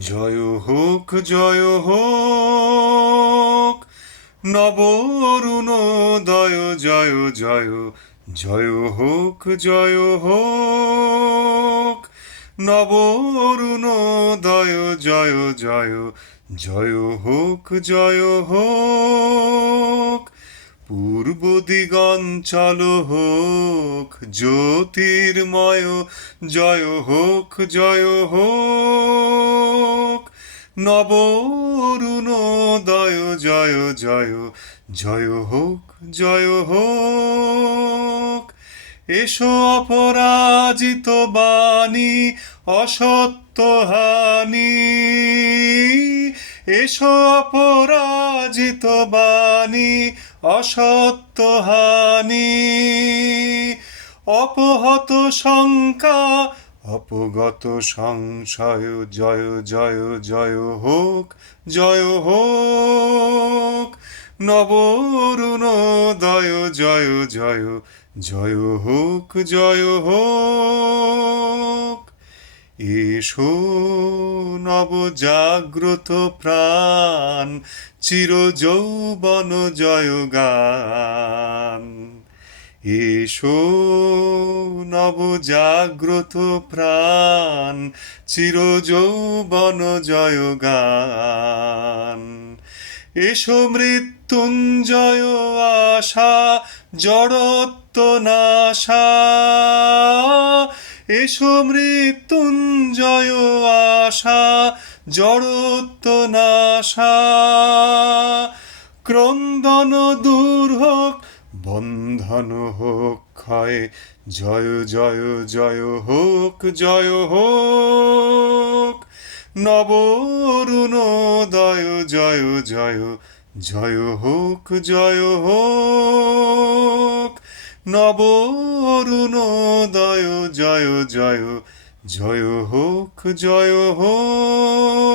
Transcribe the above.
জয় হোক জয় হোক নব অরুণোদয় জয় জয় জয় হোক জয় হোক নব অরুণোদয় জয় জয় জয় হোক জয় হোক, পূর্ব দিগঞ্চল হোক, জ্যোতির্ময়, জয় হোক জয় হোক নব অরুণোদয় জয় জয় জয় হোক জয় হোক। এসো অপরাজিত বাণী, অসত্য হানি। এসো অপরাজিত বাণী, অসত্য হানি। অপহত শঙ্কা অপগত সংশয়, জয় জয় জয় হোক জয় হোক। নব অরুণোদয় জয় জয় জয় হোক জয় হোক। এসো নব জাগ্রত প্রাণ চির যৌবন জয় গান এসো নব জাগ্রত প্রাণ চির যৌবন জয় গান এসো মৃত্যুঞ্জয় আশা, জড়ত্ব নাশা। এসো মৃত্যুঞ্জয় আশা, জড়ত্ব নাশা। ক্রন্দন দূর হোক বন্ধন হোক, ক্ষয়, জয় জয় জয় হোক জয় হোক। নব অরুণোদয় জয় জয় জয় হোক জয় হোক। নব অরুণোদয় জয় জয় জয় হোক জয় হোক।